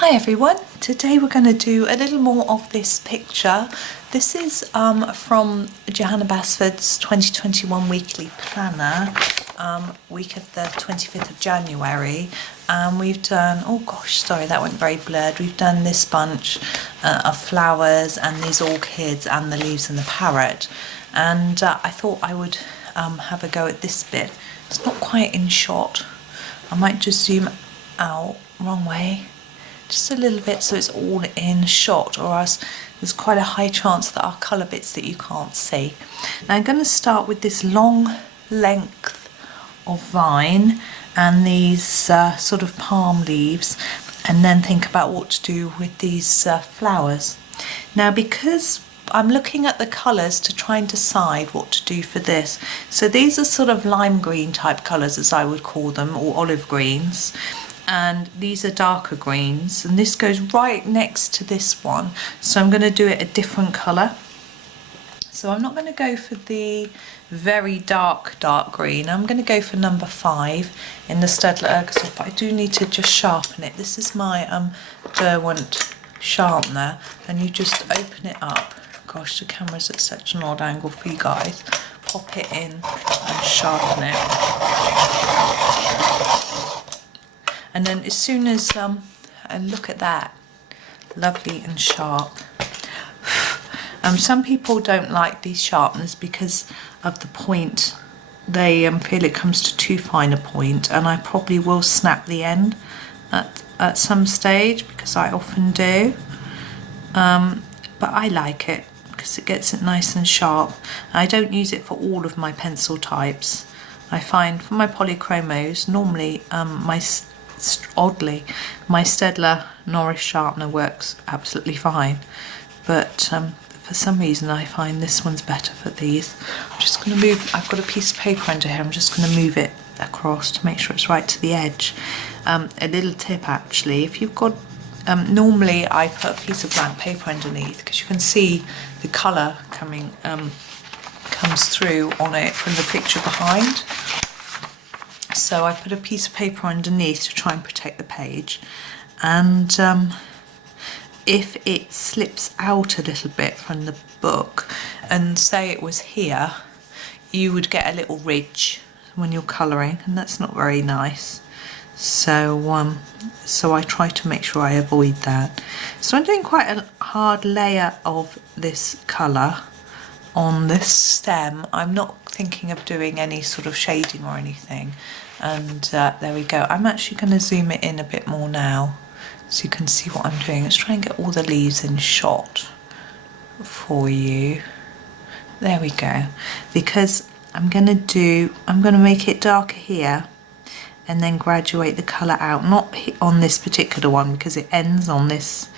Hi everyone, today we're going to do a little more of this picture. This is from Johanna Basford's 2021 weekly planner, week of the 25th of January, and we've done, oh gosh, sorry that went very blurred, we've done this bunch of flowers and these orchids and the leaves and the parrot, and I thought I would have a go at this bit. It's not quite in shot. I might just zoom out, wrong way, just a little bit so it's all in shot, or else there's quite a high chance that our colour bits that you can't see. Now I'm going to start with this long length of vine and these sort of palm leaves, and then think about what to do with these flowers. Now because I'm looking at the colours to try and decide what to do for this. So these are sort of lime green type colours, as I would call them, or olive greens. And these are darker greens, and this goes right next to this one. So I'm going to do it a different colour. So I'm not going to go for the very dark green. I'm going to go for number 5 in the Staedtler Ergosoft, but I do need to just sharpen it. This is my Derwent sharpener, and you just open it up. Gosh, the camera's at such an odd angle for you guys. Pop it in and sharpen it. And then as soon as, and look at that, lovely and sharp. Some people don't like these sharpeners because of the point. They feel it comes to too fine a point, and I probably will snap the end at some stage, because I often do. But I like it because it gets it nice and sharp. I don't use it for all of my pencil types. I find for my polychromos, normally oddly, my Staedtler Noris sharpener works absolutely fine, but for some reason I find this one's better for these. I'm just going to move, I've got a piece of paper under here, I'm just going to move it across to make sure it's right to the edge. A little tip actually, if you've got, normally I put a piece of blank paper underneath because you can see the colour coming, comes through on it from the picture behind. So I put a piece of paper underneath to try and protect the page, and if it slips out a little bit from the book, and say it was here, you would get a little ridge when you're colouring, and that's not very nice. So so I try to make sure I avoid that. So I'm doing quite a hard layer of this colour on this stem. I'm not thinking of doing any sort of shading or anything, and there we go. I'm actually going to zoom it in a bit more now so you can see what I'm doing. Let's try and get all the leaves in shot for you. There we go. Because I'm going to make it darker here and then graduate the colour out, not on this particular one because it ends on this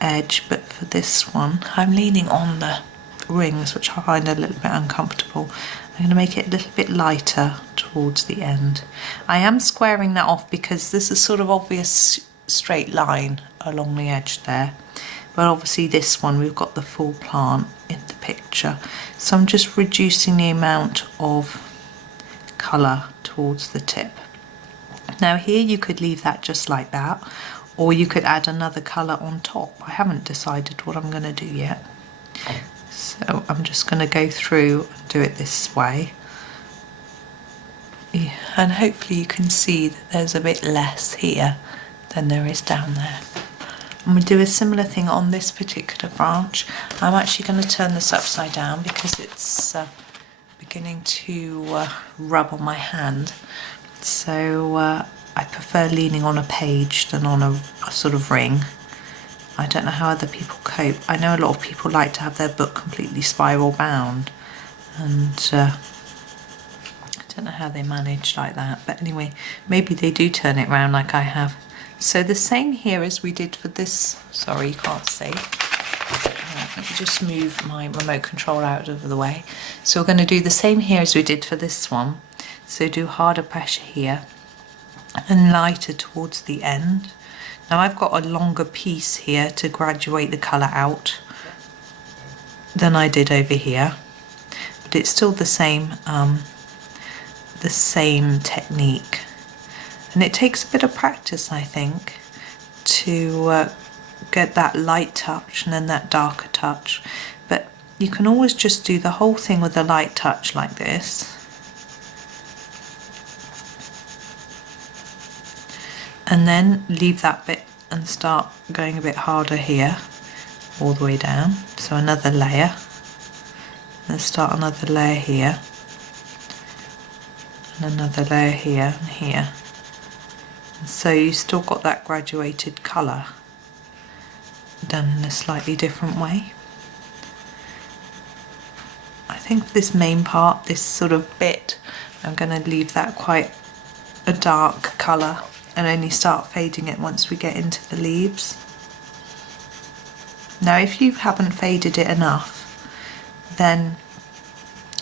edge, but for this one I'm leaning on the rings, which I find a little bit uncomfortable. I'm going to make it a little bit lighter towards the end. I am squaring that off because there's a sort of obvious straight line along the edge there, but obviously this one we've got the full plant in the picture, so I'm just reducing the amount of colour towards the tip. Now here you could leave that just like that, or you could add another colour on top. I haven't decided what I'm going to do yet. So I'm just going to go through and do it this way. Yeah, and hopefully you can see that there's a bit less here than there is down there. I'm going to do a similar thing on this particular branch. I'm actually going to turn this upside down because it's beginning to rub on my hand. So I prefer leaning on a page than on a sort of ring. I don't know how other people cope. I know a lot of people like to have their book completely spiral bound, and I don't know how they manage like that, but anyway, maybe they do turn it round like I have. So the same here as we did for this, sorry you can't see. Let me just move my remote control out of the way. So we're going to do the same here as we did for this one. So do harder pressure here and lighter towards the end. Now I've got a longer piece here to graduate the colour out than I did over here, but it's still the same technique, and it takes a bit of practice I think to get that light touch and then that darker touch. But you can always just do the whole thing with a light touch like this. And then leave that bit and start going a bit harder here, all the way down. So another layer. Then start another layer here. And another layer here and here. And so you still got that graduated colour done in a slightly different way. I think this main part, this sort of bit, I'm going to leave that quite a dark colour and only start fading it once we get into the leaves. Now if you haven't faded it enough, then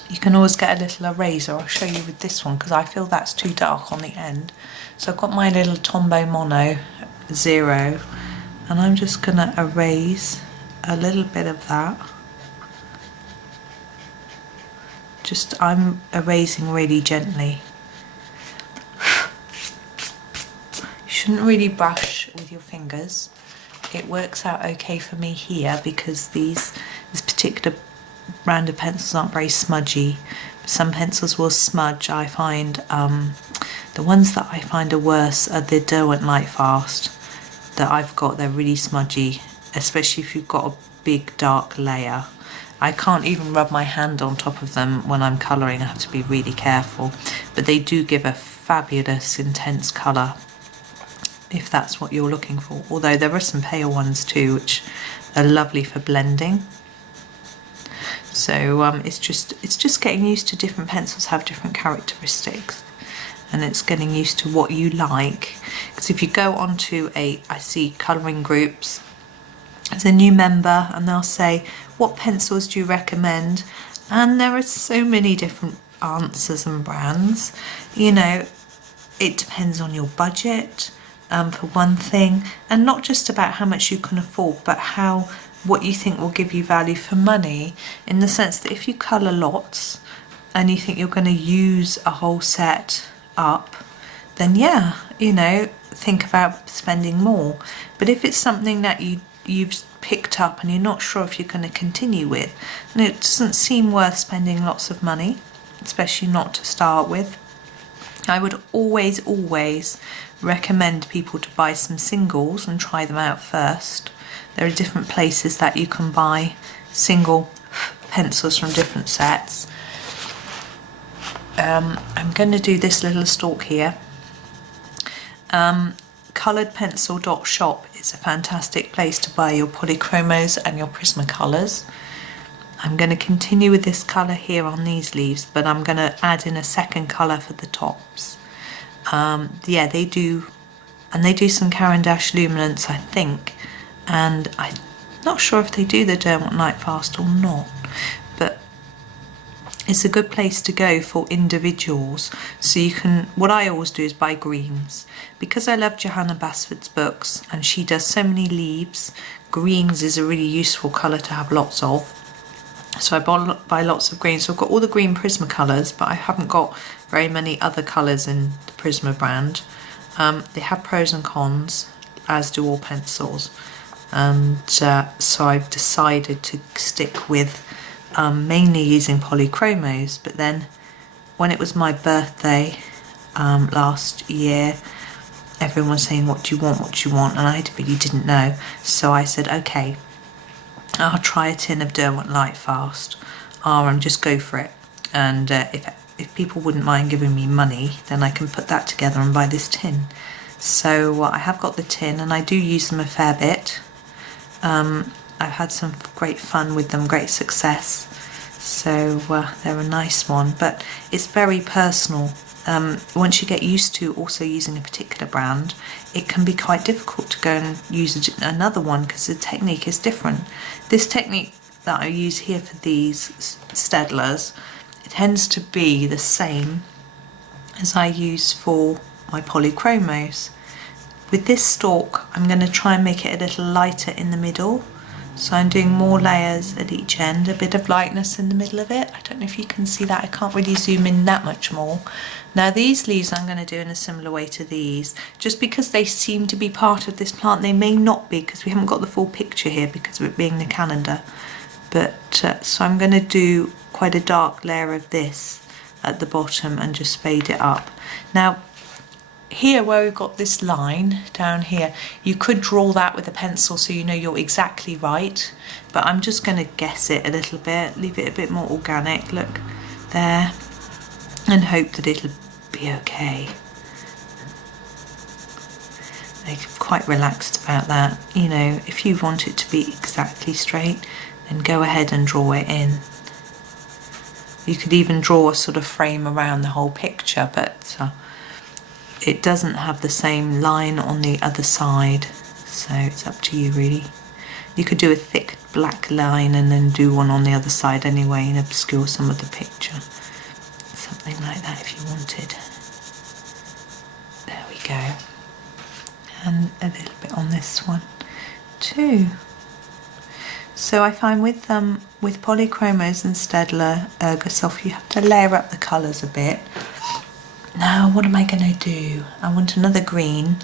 you can always get a little eraser. I'll show you with this one because I feel that's too dark on the end. So I've got my little Tombow Mono 0 and I'm just going to erase a little bit of that. Just, I'm erasing really gently. You shouldn't really brush with your fingers. It works out okay for me here because this particular brand of pencils aren't very smudgy. Some pencils will smudge. I find the ones that I find are worse are the Derwent Lightfast that I've got. They're really smudgy, especially if you've got a big dark layer. I can't even rub my hand on top of them when I'm colouring. I have to be really careful, but they do give a fabulous intense colour if that's what you're looking for, although there are some pale ones too which are lovely for blending. So it's just getting used to different pencils have different characteristics, and it's getting used to what you like. Because if you go onto I see colouring groups as a new member and they'll say, what pencils do you recommend? And there are so many different answers and brands. You know, it depends on your budget, for one thing, and not just about how much you can afford, but what you think will give you value for money, in the sense that if you colour lots and you think you're going to use a whole set up, then yeah, you know, think about spending more. But if it's something that you've picked up and you're not sure if you're going to continue with, then it doesn't seem worth spending lots of money, especially not to start with. I would always recommend people to buy some singles and try them out first. There are different places that you can buy single pencils from different sets. I'm going to do this little stalk here. Colouredpencil.shop is a fantastic place to buy your polychromos and your Prismacolors. I'm going to continue with this colour here on these leaves, but I'm going to add in a second colour for the tops. Yeah, they do, and they do some Caran d'Ache luminance, I think, and I'm not sure if they do the Derwent Lightfast or not, but it's a good place to go for individuals. So you can, what I always do is buy greens, because I love Johanna Basford's books and she does so many leaves. Greens is a really useful colour to have lots of. So I buy lots of greens. So I've got all the green Prismacolors, but I haven't got very many other colours in the Prisma brand. They have pros and cons, as do all pencils. And so I've decided to stick with mainly using polychromos. But then when it was my birthday last year, everyone was saying, what do you want, what do you want? And I really didn't know. So I said, okay, I'll try a tin of Derwent Lightfast, and just go for it. And if people wouldn't mind giving me money, then I can put that together and buy this tin. So I have got the tin, and I do use them a fair bit. I've had some great fun with them, great success. So they're a nice one, but it's very personal. Once you get used to also using a particular brand, it can be quite difficult to go and use another one because the technique is different. This technique that I use here for these Staedtlers, it tends to be the same as I use for my polychromos. With this stalk, I'm going to try and make it a little lighter in the middle So I'm doing more layers at each end, a bit of lightness in the middle of it. I don't know if you can see that, I can't really zoom in that much more. Now these leaves I'm going to do in a similar way to these, just because they seem to be part of this plant. They may not be, because we haven't got the full picture here because of it being the calendar. But so I'm going to do quite a dark layer of this at the bottom and just fade it up. Now here where we've got this line down here, you could draw that with a pencil so you know you're exactly right, but I'm just going to guess it a little bit, leave it a bit more organic, look there, and hope that it'll be okay. I'm quite relaxed about that. You know, if you want it to be exactly straight, then go ahead and draw it in. You could even draw a sort of frame around the whole picture, but it doesn't have the same line on the other side, so it's up to you really. You could do a thick black line and then do one on the other side anyway and obscure some of the picture. Something like that if you wanted. There we go. And a little bit on this one too. So I find with polychromos and Staedtler Ergosoft you have to layer up the colours a bit. Now what am I going to do? I want another green.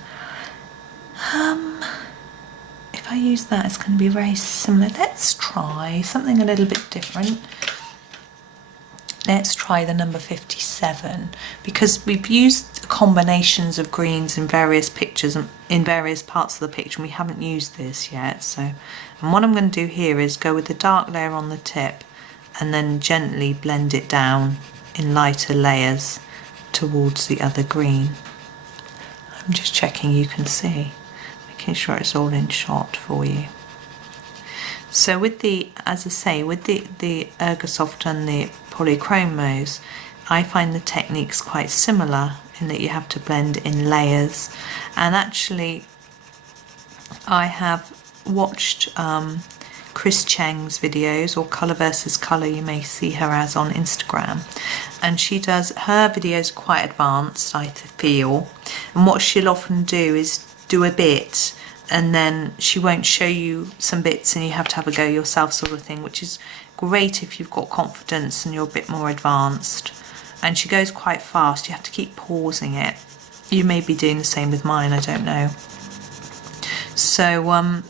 If I use that, it's going to be very similar. Let's try something a little bit different. Let's try the number 57, because we've used combinations of greens in various pictures and in various parts of the picture, and we haven't used this yet. So, and what I'm going to do here is go with the dark layer on the tip and then gently blend it down in lighter layers towards the other green. I'm just checking you can see, making sure it's all in shot for you. So with the, as I say, with the Ergosoft and the polychromos, I find the techniques quite similar in that you have to blend in layers. And actually I have watched Chris Cheng's videos, or Colour versus Colour, you may see her as on Instagram, and she does, her videos are quite advanced I feel, and what she'll often do is do a bit and then she won't show you some bits and you have to have a go yourself sort of thing, which is great if you've got confidence and you're a bit more advanced. And she goes quite fast, you have to keep pausing it. You may be doing the same with mine, I don't know. So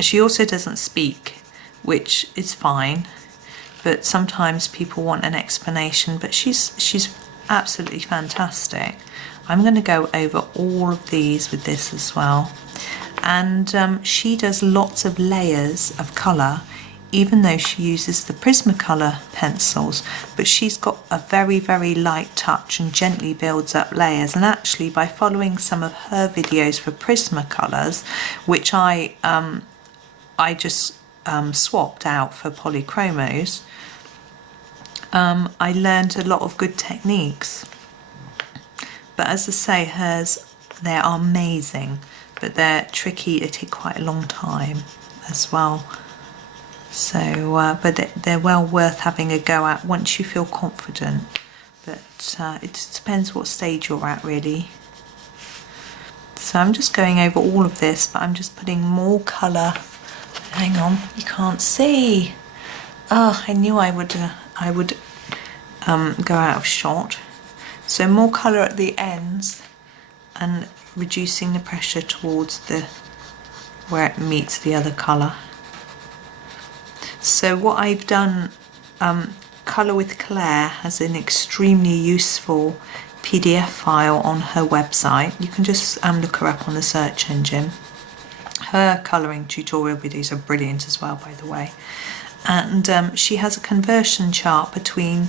she also doesn't speak, which is fine, but sometimes people want an explanation, but she's absolutely fantastic. I'm going to go over all of these with this as well, and she does lots of layers of colour, even though she uses the Prismacolor pencils, but she's got a very, very light touch and gently builds up layers. And actually by following some of her videos for Prismacolors, which I just swapped out for polychromos, I learned a lot of good techniques. But as I say, hers, they are amazing, but they're tricky, they take quite a long time as well. So, but they're well worth having a go at once you feel confident. But it depends what stage you're at really. So I'm just going over all of this, but I'm just putting more colour. Hang on, you can't see. Oh, I knew I would go out of shot. So more colour at the ends and reducing the pressure towards where it meets the other colour. So what I've done, Colour with Claire has an extremely useful PDF file on her website. You can just look her up on the search engine. Her colouring tutorial videos are brilliant as well, by the way. And she has a conversion chart between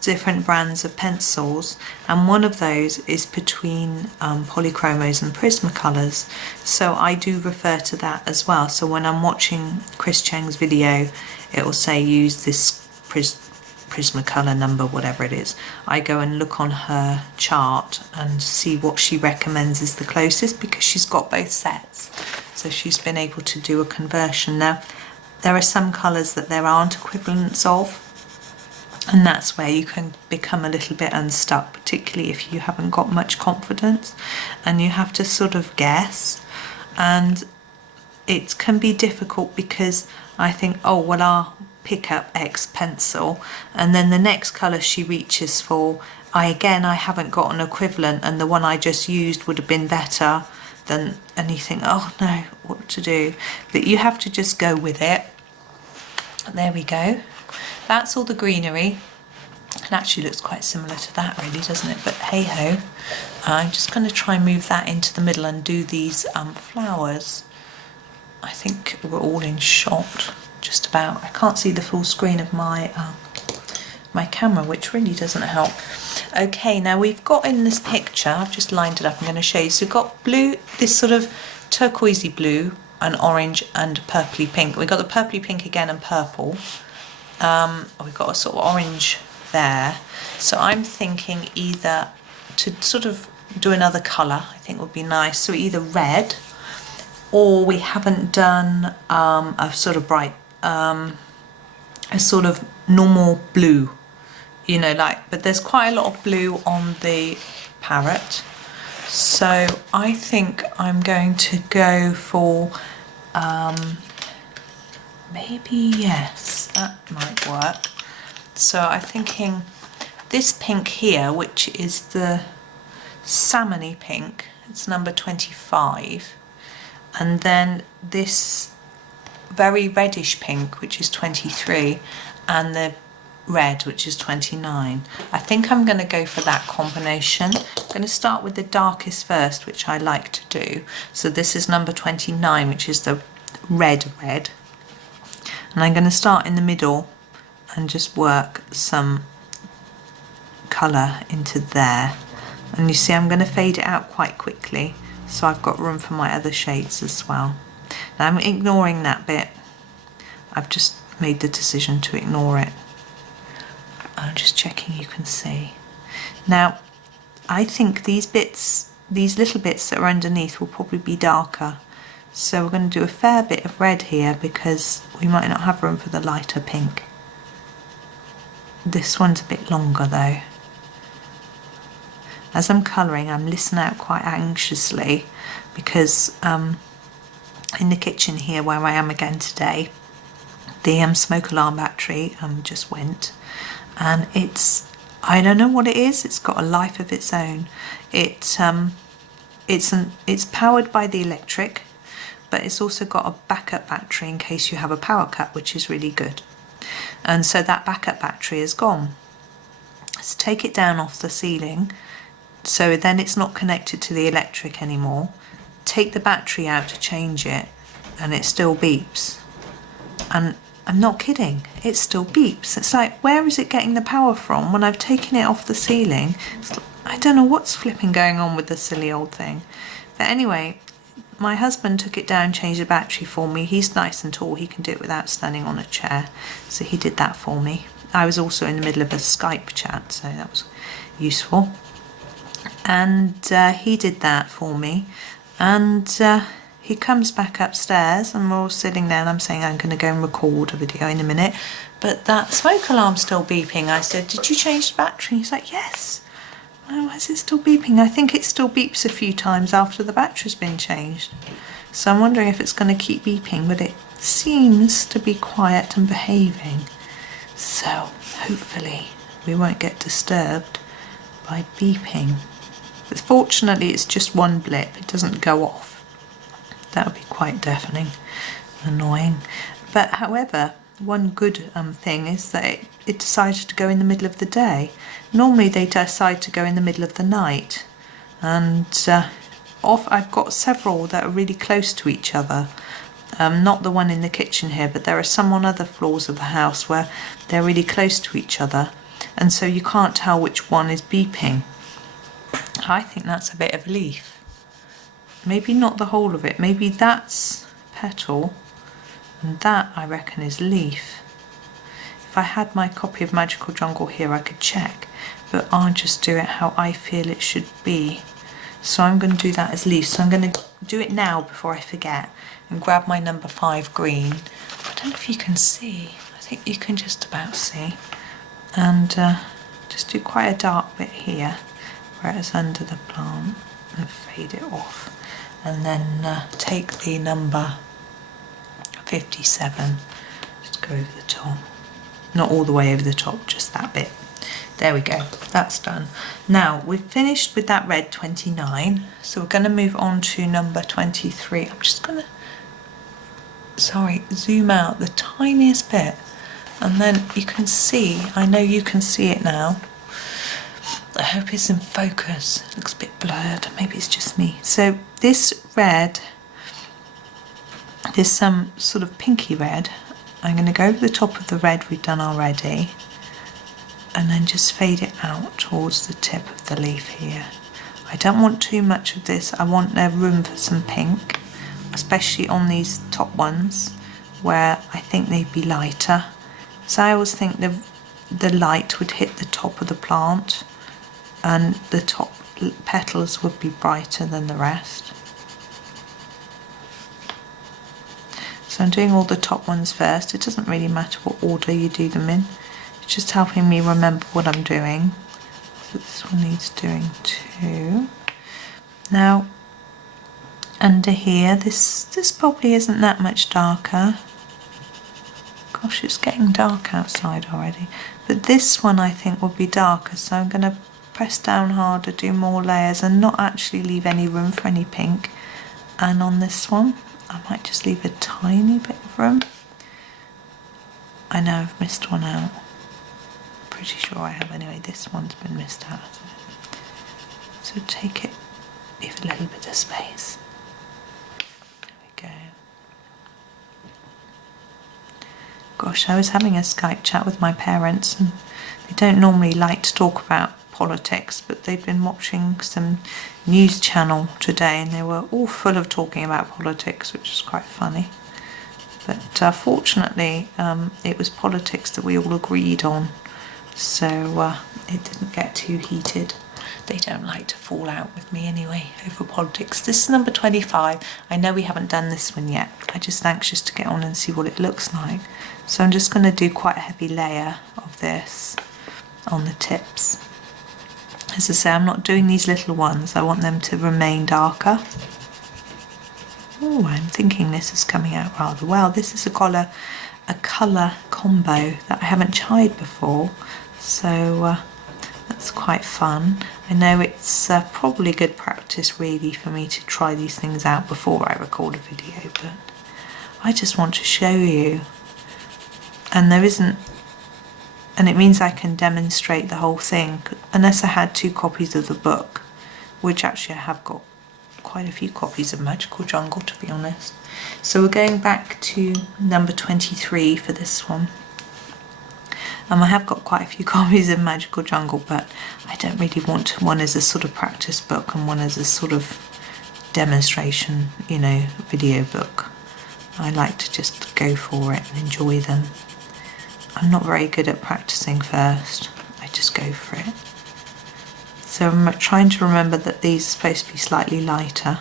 different brands of pencils, and one of those is between polychromos and Prismacolors, so I do refer to that as well. So when I'm watching Chris Cheng's video, it will say use this Prismacolor number, whatever it is. I go and look on her chart and see what she recommends is the closest, because she's got both sets, so she's been able to do a conversion. Now there are some colours that there aren't equivalents of, and that's where you can become a little bit unstuck, particularly if you haven't got much confidence and you have to sort of guess. and it can be difficult because I think, oh well, I'll pick up X pencil, and then the next colour she reaches for, I haven't got an equivalent, and the one I just used would have been better than, and you think, oh no, what to do? But you have to just go with it. There we go. That's all the greenery. It actually looks quite similar to that really, doesn't it? But hey ho. I'm just going to try and move that into the middle and do these flowers. I think we're all in shot, just about. I can't see the full screen of my my camera, which really doesn't help. Okay, now we've got in this picture, I've just lined it up, I'm going to show you. So we've got blue, this sort of turquoisey blue, and orange and purpley pink. We've got the purpley pink again and purple. We've got a sort of orange there. So I'm thinking either to sort of do another colour, I think would be nice. So either red, or we haven't done a sort of bright, a sort of normal blue, you know, like, but there's quite a lot of blue on the parrot. So I think I'm going to go for, maybe, yes, that might work. So I'm thinking this pink here, which is the salmony pink, it's number 25. And then this very reddish pink, which is 23, and the red, which is 29. I think I'm going to go for that combination. I'm going to start with the darkest first, which I like to do. So this is number 29, which is the red. And I'm going to start in the middle and just work some colour into there. And you see I'm going to fade it out quite quickly, so I've got room for my other shades as well. Now I'm ignoring that bit. I've just made the decision to ignore it. I'm just checking you can see. Now I think these bits, these little bits that are underneath will probably be darker. So we're going to do a fair bit of red here because we might not have room for the lighter pink. This one's a bit longer though. As I'm colouring, I'm listening out quite anxiously because in the kitchen here where I am again today, the smoke alarm battery just went, and it's, I don't know what it is, it's got a life of its own. It's powered by the electric, but it's also got a backup battery in case you have a power cut, which is really good. And so that backup battery is gone. Let's take it down off the ceiling, so then it's not connected to the electric anymore. Take the battery out to change it, and it still beeps. And I'm not kidding, it still beeps. It's like, where is it getting the power from when I've taken it off the ceiling? I don't know what's flipping going on with the silly old thing. But anyway, my husband took it down, changed the battery for me. He's nice and tall, he can do it without standing on a chair. So he did that for me. I was also in the middle of a Skype chat, so that was useful. And he did that for me. And he comes back upstairs and we're all sitting there and I'm saying I'm going to go and record a video in a minute. But that smoke alarm's still beeping. I said, did you change the battery? He's like, yes. Why is it still beeping? I think it still beeps a few times after the battery's been changed. So I'm wondering if it's going to keep beeping, but it seems to be quiet and behaving. So hopefully we won't get disturbed by beeping. But fortunately it's just one blip, it doesn't go off. That would be quite deafening, annoying. But however, one good thing is that it decided to go in the middle of the day. Normally they decide to go in the middle of the night, and I've got several that are really close to each other. Not the one in the kitchen here, but there are some on other floors of the house where they're really close to each other, and so you can't tell which one is beeping. I think that's a bit of leaf. Maybe not the whole of it, maybe that's petal, and that I reckon is leaf. If I had my copy of Magical Jungle here I could check, but I'll just do it how I feel it should be. So I'm going to do that as leaf, so I'm going to do it now before I forget and grab my number 5 green. I don't know if you can see, I think you can just about see, and just do quite a dark bit here where it's under the plant and fade it off. and then take the number 57, just go over the top, not all the way over the top, just that bit. There we go, that's done. Now we've finished with that red 29, so we're going to move on to number 23. I'm just going to, sorry, zoom out the tiniest bit, and then you can see, I know you can see it now. I hope it's in focus. It looks a bit blurred, maybe it's just me. So this red, this sort of pinky red, I'm going to go over the top of the red we've done already, and then just fade it out towards the tip of the leaf here. I don't want too much of this, I want there room for some pink, especially on these top ones where I think they'd be lighter. So I always think the light would hit the top of the plant and the top petals would be brighter than the rest. So I'm doing all the top ones first. It doesn't really matter what order you do them in. It's just helping me remember what I'm doing. So this one needs doing too. Now under here, this probably isn't that much darker. Gosh, it's getting dark outside already. But this one I think will be darker, so I'm going to press down harder, do more layers and not actually leave any room for any pink. And on this one I might just leave a tiny bit of room. I know I've missed one out. Pretty sure I have anyway. This one's been missed out. So take it, leave a little bit of space. There we go. Gosh, I was having a Skype chat with my parents and they don't normally like to talk about politics, but they've been watching some news channel today and they were all full of talking about politics, which was quite funny. But fortunately it was politics that we all agreed on, so it didn't get too heated. They don't like to fall out with me anyway over politics. This is number 25. I know we haven't done this one yet. I'm just anxious to get on and see what it looks like. So I'm just going to do quite a heavy layer of this on the tips. As I say, I'm not doing these little ones. I want them to remain darker. Oh, I'm thinking this is coming out rather well. This is a colour combo that I haven't tried before, so that's quite fun. I know it's probably good practice really for me to try these things out before I record a video, but I just want to show you. And there isn't, and it means I can demonstrate the whole thing, unless I had 2 copies of the book, which actually I have got quite a few copies of Magical Jungle, to be honest. So we're going back to number 23 for this one. I have got quite a few copies of Magical Jungle, but I don't really want one as a sort of practice book and one as a sort of demonstration, you know, video book. I like to just go for it and enjoy them. I'm not very good at practicing first, I just go for it. So I'm trying to remember that these are supposed to be slightly lighter.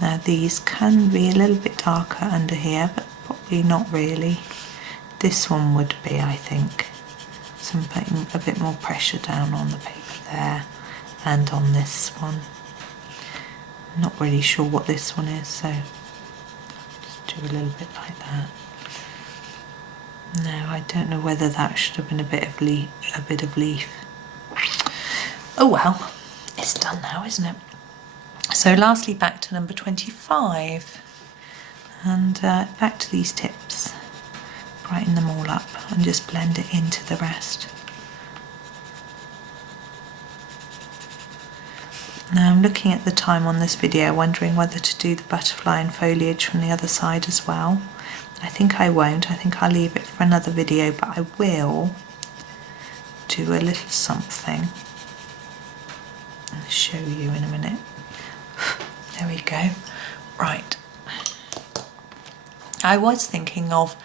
Now these can be a little bit darker under here, but probably not really. This one would be, I think. So I'm putting a bit more pressure down on the paper there and on this one. I'm not really sure what this one is, so just do a little bit like that. No, I don't know whether that should have been a bit of leaf. Oh well, it's done now, isn't it? So lastly, back to number 25, and back to these tips. Brighten them all up and just blend it into the rest. Now I'm looking at the time on this video, wondering whether to do the butterfly and foliage from the other side as well. I think I won't. I think I'll leave it for another video, but I will do a little something. I'll show you in a minute. There we go. Right. I was thinking of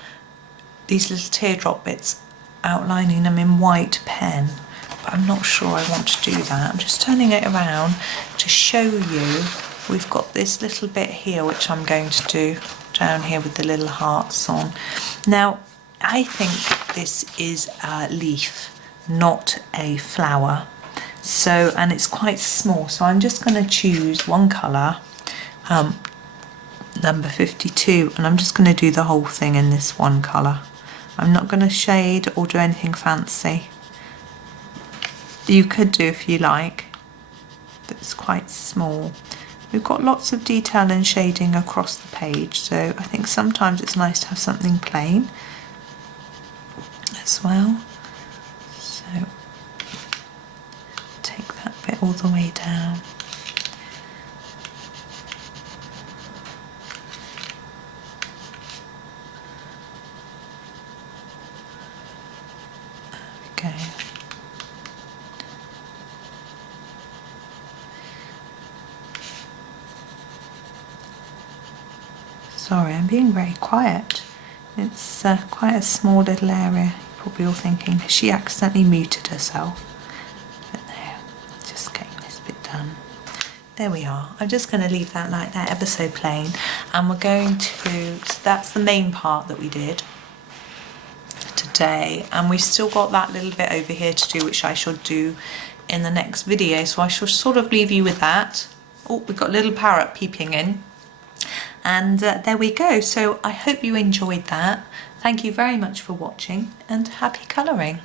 these little teardrop bits, outlining them in white pen, but I'm not sure I want to do that. I'm just turning it around to show you. We've got this little bit here which I'm going to do down here with the little hearts on. Now I think this is a leaf, not a flower, So, and it's quite small, so I'm just going to choose one colour, number 52, and I'm just going to do the whole thing in this one colour. I'm not going to shade or do anything fancy. You could do if you like, but it's quite small. We've got lots of detail and shading across the page, so I think sometimes it's nice to have something plain as well. So take that bit all the way down. There we go. Sorry, I'm being very quiet. It's quite a small little area. You're probably all thinking, has she accidentally muted herself? But no, just getting this bit done. There we are. I'm just going to leave that like that, ever so plain. And we're going to, so that's the main part that we did today. And we've still got that little bit over here to do, which I shall do in the next video. So I shall sort of leave you with that. Oh, we've got a little parrot peeping in. And there we go. So I hope you enjoyed that. Thank you very much for watching and happy colouring.